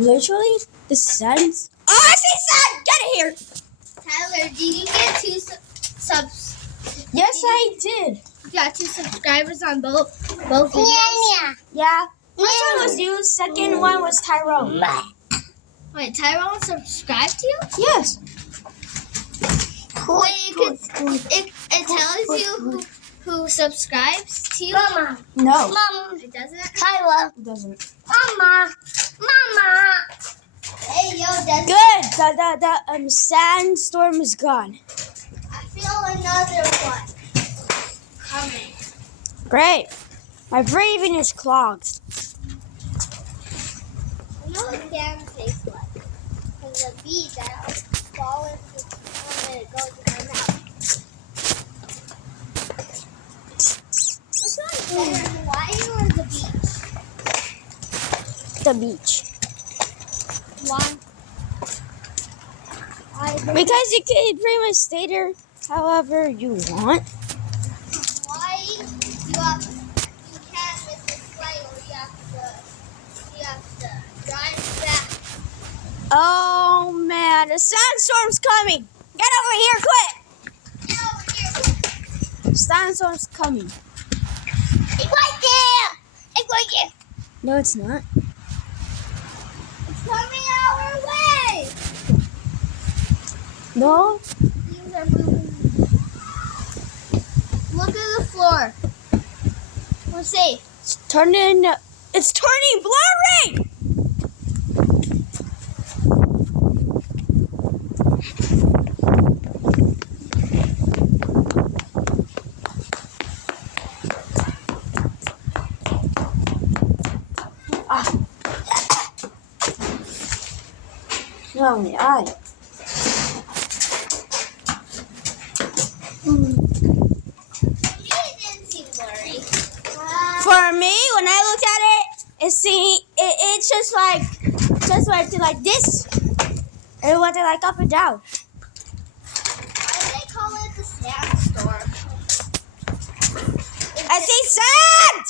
Literally? The sun's... Oh, I see sun! Get it here! Tyler, did you get 2 subs? Yes, I did. You got 2 subscribers on both videos? Yeah. First one was you, second one was Tyrone. Wait, Tyrone subscribed to you? Yes. Wait, it tells you who subscribes to you? Mama. No. Mama. It doesn't? Tyler. It doesn't. Mama. Mama. Hey, yo, does Good. The sandstorm is gone. I feel another one coming. Great. My breathing is clogged. You know what jam tastes like? There's a bead that'll fall into the tongue and it goes in my mouth. Which one's better, Hawaii or the beach? The beach. Why? Because you can pretty much stay there however you want. Hawaii, you can't miss the flight or you have to drive back. Oh man, the sandstorm's coming. Get over here quick. Get over here. Sandstorm's coming. It's right there. It's right there. No, it's not. It's coming our way. No? Things are moving. Look at the floor. We're safe. It's turning blurry! Oh my eye. For me, it didn't seem blurry. For me, when I looked at it, it's just like this. It went like up and down. Why do they call it the sandstorm? I see sand!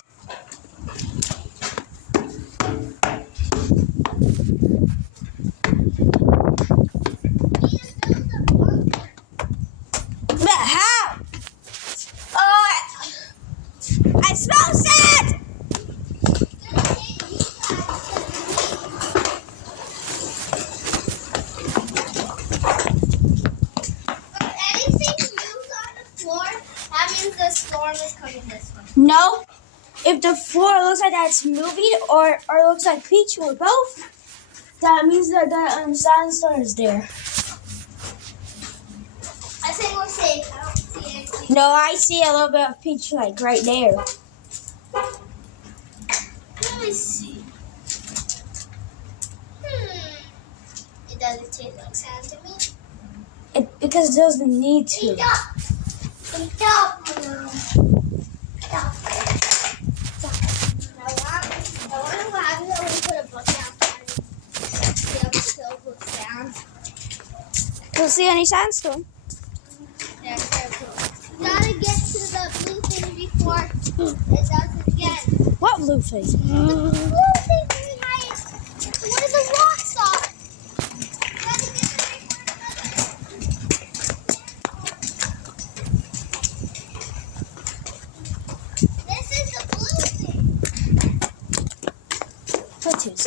But how? Oh, I smell sand! If anything moves on the floor, that means the storm is coming this way. No. If the floor looks like that it's moving or looks like peach or both, that means that the sandstorm is there. I think we're safe. I don't see anything. No, I see a little bit of peach like right there. Let me see. It doesn't taste like sand to me. Because it doesn't need to. Stop. I wonder what happens when we put a book outside and be able to fill with sand. Don't see any sandstorm. Yeah, careful. You gotta get to the blue thing before it does it again. What blue thing? The blue thing behind where the rocks are. You gotta get there before it does it. This is the blue thing. What is?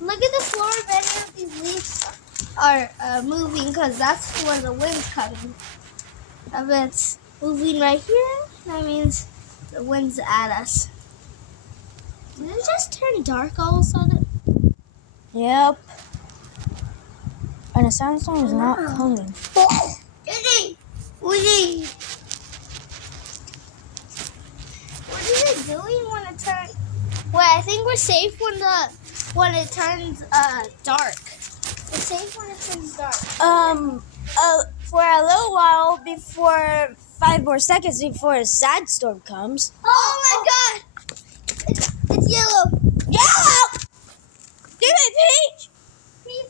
Look at the floor if any of these leaves are moving, because that's where the wind's coming. If it's moving right here, that means the wind's at us. Did it just turn dark all of a sudden? Yep. And the sandstorm is not coming. What is it doing when it turns? Wait, I think we're safe when it turns dark. It's safe when it turns dark. For a little while before 5 more seconds before a sandstorm comes. Oh my God! It's yellow. Yellow! Give it peach!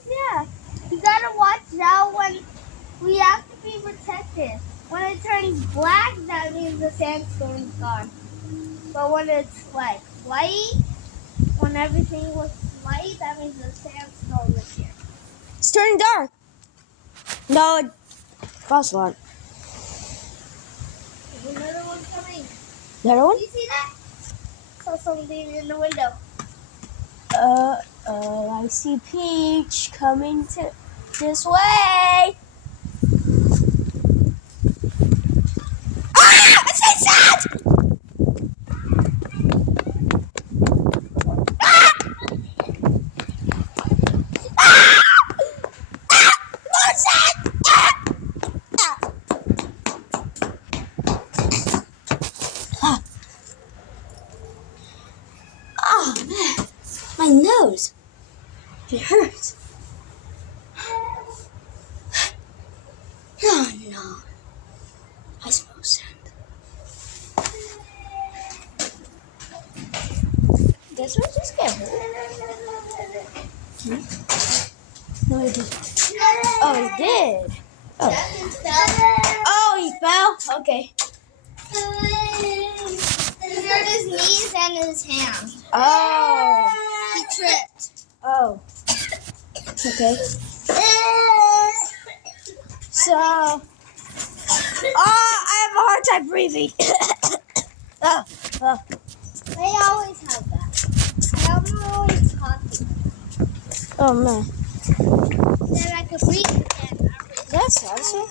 Yeah. You gotta watch out when we have to be protected. When it turns black, that means the sandstorm's gone. But when it's like white, when when everything was light, that means the sandstorm is here. It's turning dark. No, false alarm. There's another one coming. Another one? Do you see that? Saw something in the window. I see Peach coming to this way. Ah! I see sand! Ah! Ah! Ah! More sand! Ah! Ah! Oh man, my nose. It hurts. Oh no. I smell sand. Guess what just got hurt? No, he didn't. Oh, he did. Oh. Oh, he fell? Okay. He hurt his knees and his hand. Oh. He tripped. Oh. Okay. So. Oh, I have a hard time breathing. Oh. They always have that. I'm always talking. Oh, man. Then I could breathe again. That's awesome.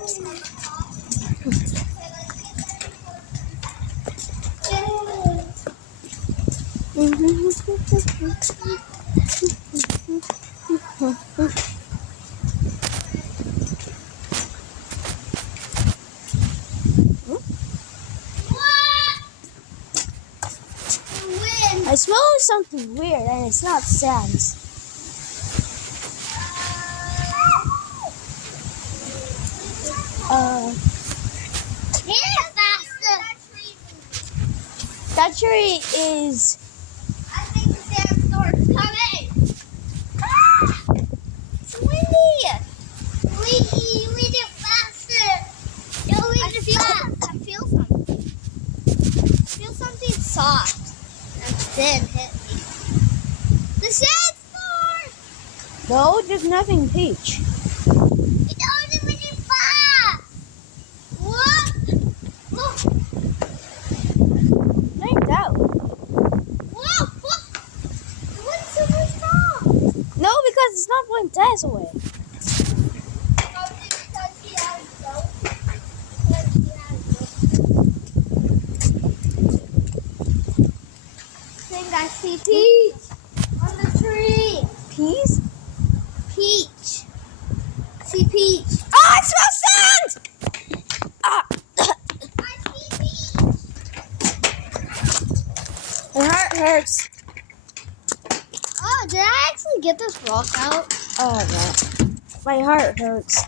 I smell something weird and it's not sand. That tree is. I think the sandstorm's coming. Ah! It's windy. Lead it faster. No, I feel something. I feel something soft and thin hit me. The sandstorm. No, there's nothing, Peach. It's only windy fast. What? Look. Like that. Whoa! What's super strong? No, because it's not blowing tires away. Probably because he has both. I think I see Peach on the tree. Peas? Peach. See Peach. Oh, I smell sand! Ah. I see Peach. My heart hurts. Oh, did I actually get this rock out? Oh, no. My heart hurts.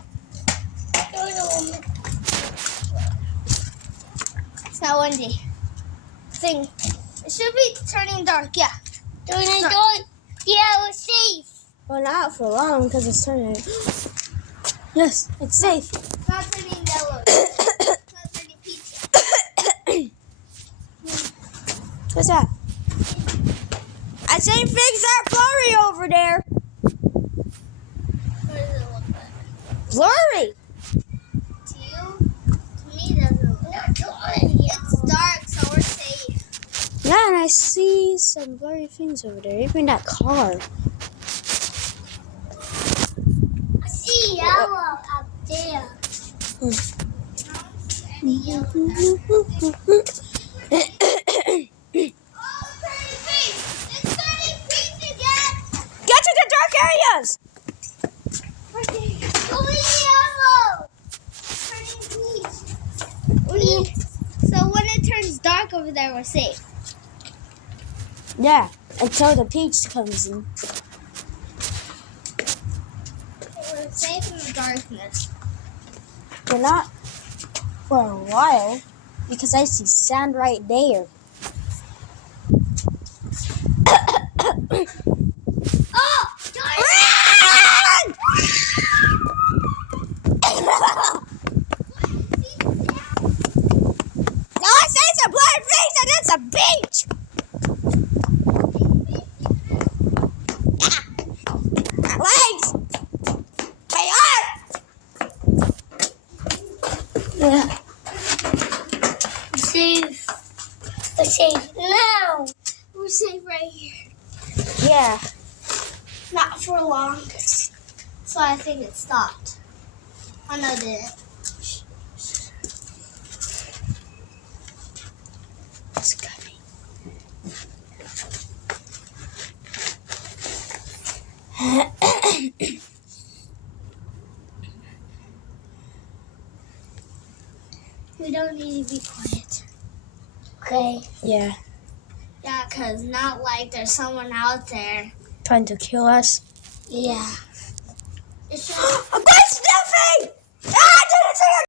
It's not windy. It should be turning dark, yeah. Turning dark. Yeah, we're safe. Well, not for long because it's turning. Yes, it's safe. It's not turning yellow. It's not turning peach. What's that? I say things are blurry over there. What does it look like? Blurry. To you? To me, it doesn't look like. It's dark, so we're safe. Yeah, and I see some blurry things over there. Even that car. I see yellow up there. Get to the dark areas. So when it turns dark over there, we're safe. Yeah, until the peach comes in. We're safe in the darkness. We're not for a while because I see sand right there. Oh! Run! No, I say it's a blurry face and it's a beach. we're safe right here. Yeah. Not for long. So I think it stopped. Oh no, it didn't. It's coming. We don't need to be quiet. Okay. Yeah. Yeah, because not like there's someone out there. Trying to kill us. Yeah. It's just A bite sniffing! Ah, I didn't see it!